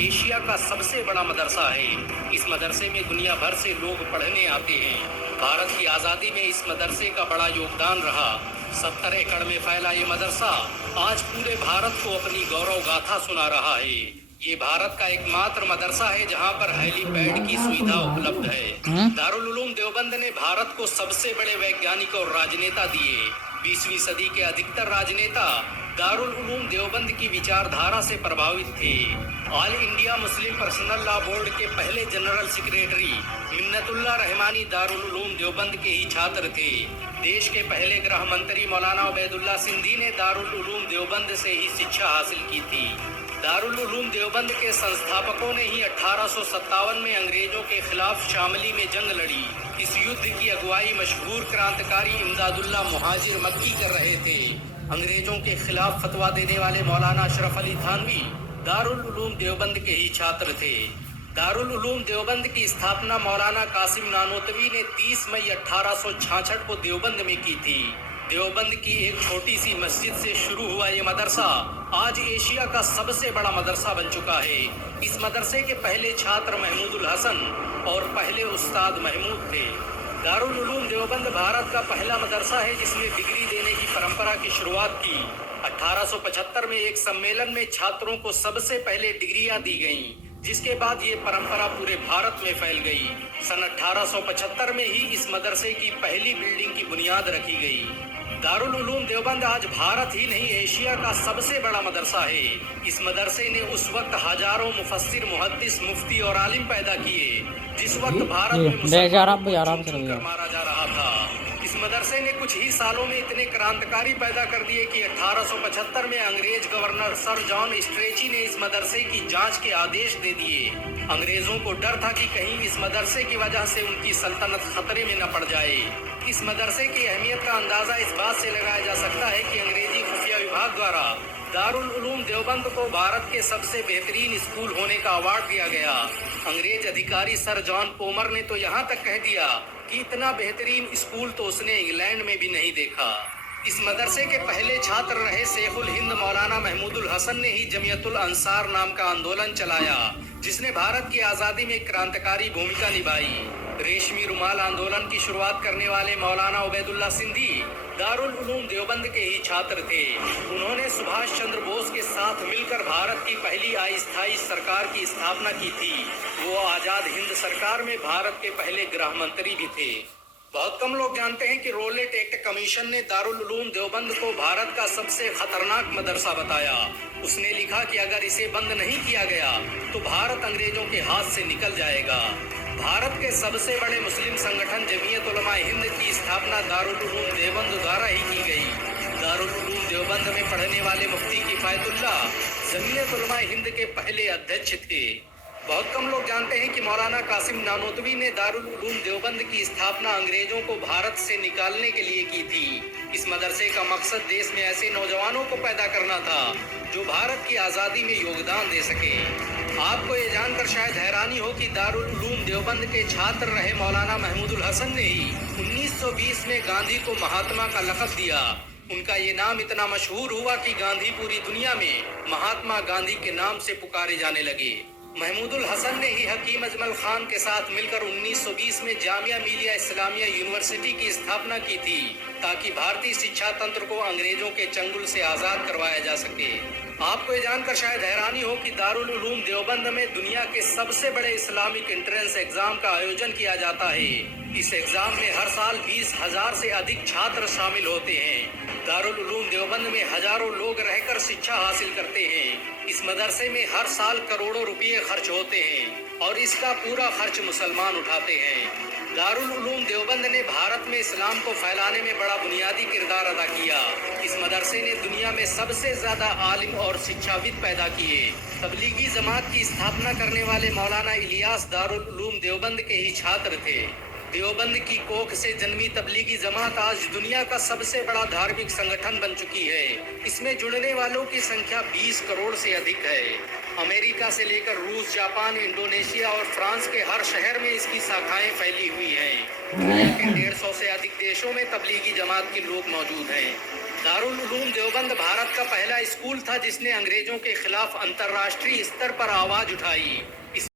Asia का सबसे बड़ा मदरसा है। इस मदरसे में दुनिया भर से लोग पढ़ने आते हैं। भारत की आज़ादी में इस मदरसे का बड़ा योगदान रहा। 70 एकड़ में फैला ये मदरसा आज पूरे भारत को अपनी गौरव गाथा सुना रहा है। ये भारत का एकमात्र मदरसा है जहां पर हेलीपैड की सुविधा उपलब्ध है। दारुल उलूम देवबंद ने भारत को सबसे बड़े वैज्ञानिक और राजनेता दिए। 20वीं सदी के अधिकतर राजनेता दारुल उलूम देवबंद की विचारधारा से प्रभावित थे। All India Muslim personal law board के पहले जनरल सेक्रेटरी मिन्नतुल्लाह रहमानी दारुल उलूम देवबंद के ही छात्र थे। देश के पहले गृह मंत्री मौलाना उबैदुल्ला सिंधी ने दारुल उलूम देवबंद से ही शिक्षा हासिल की थी। दारुल उलूम देवबंद के संस्थापकों ने ही 1857 में अंग्रेजों के खिलाफ शामली में जंग लड़ी। इस युद्ध की अगुवाई मशहूर क्रांतिकारी इमदादुल्लाह मुहाजिर मक्की कर रहे थे। अंग्रेजों के खिलाफ फतवा देने वाले मौलाना अशरफ अली थानवी दारुल उलूम देवबंद के ही छात्र थे। दारुल उलूम देवबंद की स्थापना मौलाना कासिम नानोतवी ने 30 मई 1866 को देवबंद में की थी। देवबंद की एक छोटी सी मस्जिद से शुरू हुआ ये मदरसा आज एशिया का सबसे बड़ा मदरसा बन चुका है। इस मदरसे के पहले छात्र महमूदुल हसन और पहले उस्ताद महमूद थे। दारुल उलूम देवबंद भारत का पहला मदरसा है जिसने डिग्री देने की परंपरा की शुरुआत की। 1875 में एक सम्मेलन में छात्रों को सबसे पहले डिग्रियां दी गईं, जिसके बाद ये परंपरा पूरे भारत में फैल गई। सन 1875 में ही इस मदरसे की पहली बिल्डिंग की बुनियाद रखी गई। दारुल उलूम देवबंद आज भारत ही नहीं एशिया का सबसे बड़ा मदरसा है। इस मदरसे ने उस वक्त हजारों मुफस्सिर, मुहद्दिस, मुफ्ती और आलिम पैदा किए जिस वक्त भारत में मुसलमानों को चुन-चुन मारा जा रहा था। इस मदरसे ने कुछ ही सालों में इतने क्रांतिकारी पैदा कर दिए कि 1875 में अंग्रेज गवर्नर सर जॉन स्ट्रेची ने इस मदरसे की जांच के आदेश दे दिए। अंग्रेजों को डर था कि कहीं इस मदरसे की वजह से उनकी सल्तनत खतरे में न पड़ जाए। इस मदरसे की अहमियत का अंदाजा इस बात से लगाया जा सकता है कि अंग्रेजी खुफिया विभाग द्वारा दारुल उलूम देवबंद को भारत के सबसे बेहतरीन स्कूल होने का अवार्ड दिया गया। अंग्रेज अधिकारी सर जॉन पोमर ने तो यहाँ तक कह दिया कि इतना बेहतरीन स्कूल तो उसने इंग्लैंड में भी नहीं देखा। इस मदरसे के पहले छात्र रहे शेखुल हिंद मौलाना महमूदुल हसन ने ही जमियतुल अंसार नाम का आंदोलन चलाया, जिसने भारत की आज़ादी में क्रांतिकारी भूमिका निभाई। रेशमी रुमाल आंदोलन की शुरुआत करने वाले मौलाना उबैदुल्ला सिंधी दारुल उलूम देवबंद के ही छात्र थे। उन्होंने सुभाष चंद्र बोस के साथ मिलकर भारत की पहली अस्थायी सरकार की स्थापना की थी। वो आजाद हिंद सरकार में भारत के पहले गृह मंत्री भी थे। बहुत कम लोग जानते हैं कि रोलेट एक्ट कमीशन ने दारुल उलूम देवबंद को भारत का सबसे खतरनाक मदरसा बताया। उसने लिखा कि अगर इसे बंद नहीं किया गया तो भारत अंग्रेजों के हाथ से निकल जाएगा। भारत के सबसे बड़े मुस्लिम संगठन जमीयत उलमा हिंद की स्थापना दारुल उलूम देवबंद द्वारा ही की गई। दारुल उलूम देवबंद में पढ़ने वाले मुफ्ती किफायतुल्लाह जमीयत उलमा हिंद के पहले अध्यक्ष थे। बहुत कम लोग जानते हैं कि मौलाना कासिम नानोतवी ने दारुल उलूम देवबंद की स्थापना अंग्रेजों को भारत से निकालने के लिए की थी। इस मदरसे का मकसद देश में ऐसे नौजवानों को पैदा करना था जो भारत की आज़ादी में योगदान दे सके। आपको ये जानकर शायद हैरानी हो कि दारुल उलूम देवबंद के छात्र रहे मौलाना महमूदुल हसन ने ही 1920 में गांधी को महात्मा का लक़ब दिया। उनका ये नाम इतना मशहूर हुआ कि गांधी पूरी दुनिया में महात्मा गांधी के नाम से पुकारे जाने लगे। महमूदुल हसन ने ही हकीम अजमल खान के साथ मिलकर 1920 में जामिया मिलिया इस्लामिया यूनिवर्सिटी की स्थापना की थी ताकि भारतीय शिक्षा तंत्र को अंग्रेजों के चंगुल से आज़ाद करवाया जा सके। आपको ये जानकर शायद हैरानी हो कि दारुल उलूम देवबंद में दुनिया के सबसे बड़े इस्लामिक एंट्रेंस एग्जाम का आयोजन किया जाता है। इस एग्जाम में हर साल 20,000 से अधिक छात्र शामिल होते हैं। दारुल उलूम देवबंद में हजारों लोग रहकर शिक्षा हासिल करते हैं। इस मदरसे में हर साल करोड़ों रुपये खर्च होते हैं और इसका पूरा खर्च मुसलमान उठाते हैं। दारुल उलूम देवबंद ने भारत में इस्लाम को फैलाने में बड़ा बुनियादी किरदार अदा किया। इस मदरसे ने दुनिया में सबसे ज्यादा आलिम और शिक्षाविद पैदा किए। तबलीगी जमात की स्थापना करने वाले मौलाना इलियास दारुल उलूम देवबंद के ही छात्र थे। देवबंद की कोख से जन्मी तबलीगी जमात आज दुनिया का सबसे बड़ा धार्मिक संगठन बन चुकी है। इसमें जुड़ने वालों की संख्या 20 करोड़ से अधिक है। अमेरिका से लेकर रूस, जापान, इंडोनेशिया और फ्रांस के हर शहर में इसकी शाखाएं फैली हुई हैं। दुनिया के 150 से अधिक देशों में तबलीगी जमात के लोग मौजूद हैं। दारुल-उलूम देवबंद भारत का पहला स्कूल था जिसने अंग्रेजों के खिलाफ अंतर्राष्ट्रीय स्तर पर आवाज उठाई।